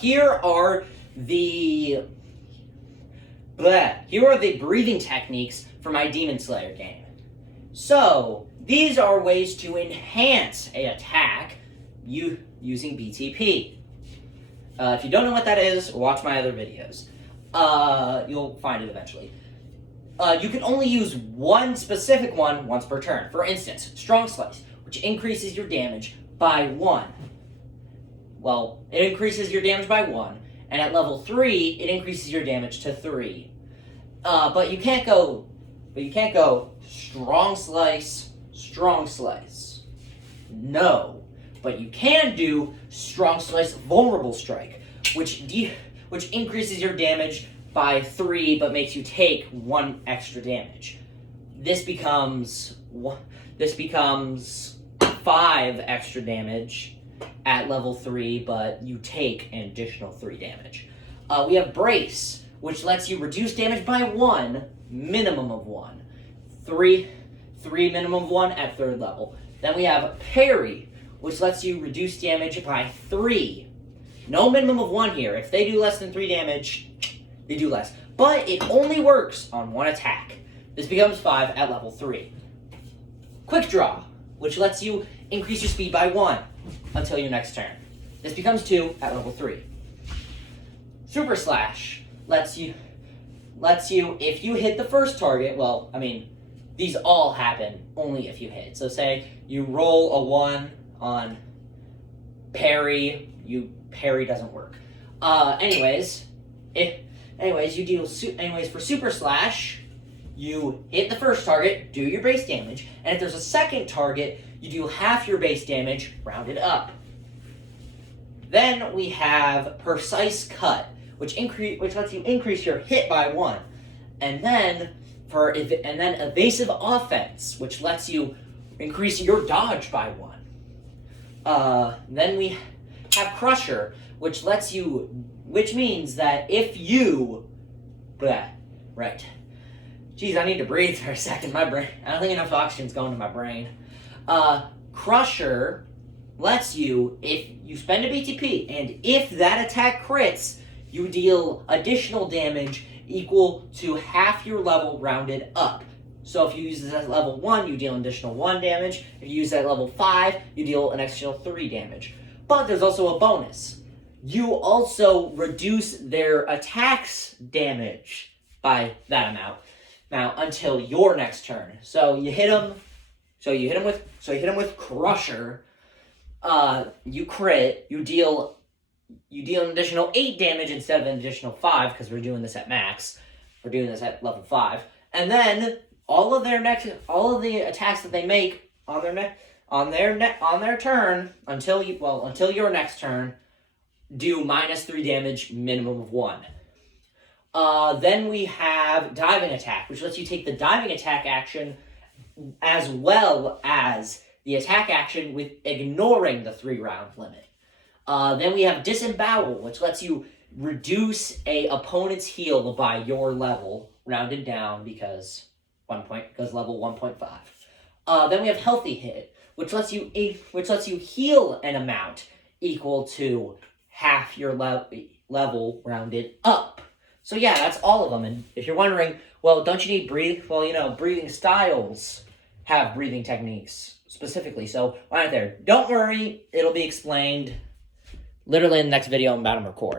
Here are the breathing techniques for my Demon Slayer game. So, these are ways to enhance an attack using BTP. If you don't know what that is, watch my other videos. You'll find it eventually. You can only use one specific one once per turn. For instance, Strong Slice, which increases your damage by 1. Well, it increases your damage by 1, and at level 3, it increases your damage to 3. But you can't go Strong Slice, Strong Slice. No. But you can do Strong Slice, Vulnerable Strike, which increases your damage by 3, but makes you take 1 extra damage. This becomes 5 extra damage at level 3, but you take an additional 3 damage. We have Brace, which lets you reduce damage by 1, minimum of 1. 3 minimum of 1 at 3rd level. Then we have Parry, which lets you reduce damage by 3. No minimum of 1 here. If they do less than 3 damage, they do less. But it only works on 1 attack. This becomes 5 at level 3. Quick Draw, which lets you increase your speed by 1 until your next turn. This becomes 2 at level 3. Super Slash lets you, if you hit the first target, well, I mean, these all happen only if you hit. So say you roll a 1 on Parry, Parry doesn't work. Anyways, for Super Slash, you hit the first target, do your base damage, and if there's a second target, you do half your base damage, rounded up. Then we have Precise Cut, which lets you increase your hit by 1, and then Evasive Offense, which lets you increase your dodge by 1. Then we have Crusher, which means that if you... Right. Jeez, I need to breathe for a second. My brain... I don't think enough oxygen's going to my brain. Crusher lets you, if you spend a BTP, and if that attack crits, you deal additional damage equal to half your level rounded up. So if you use this at level 1, you deal an additional 1 damage. If you use it at level 5, you deal an additional 3 damage. But there's also a bonus. You also reduce their attack's damage by that amount. Now, until your next turn. So you hit them with Crusher. You crit. You deal an additional 8 damage instead of an additional 5 because we're doing this at max. We're doing this at level 5, and then all of the attacks that they make on their turn until your next turn do -3 damage, minimum of 1. Then we have Diving Attack, which lets you take the Diving Attack action as well as the attack action with ignoring the 3-round limit. Then we have Disembowel, which lets you reduce a opponent's heal by your level, rounded down because level 1.5. Then we have Healthy Hit, which lets you heal an amount equal to half your level rounded up. So yeah, that's all of them. And if you're wondering, well, don't you need breathing styles have breathing techniques specifically. So right there, don't worry, it'll be explained literally in the next video I'm about to record.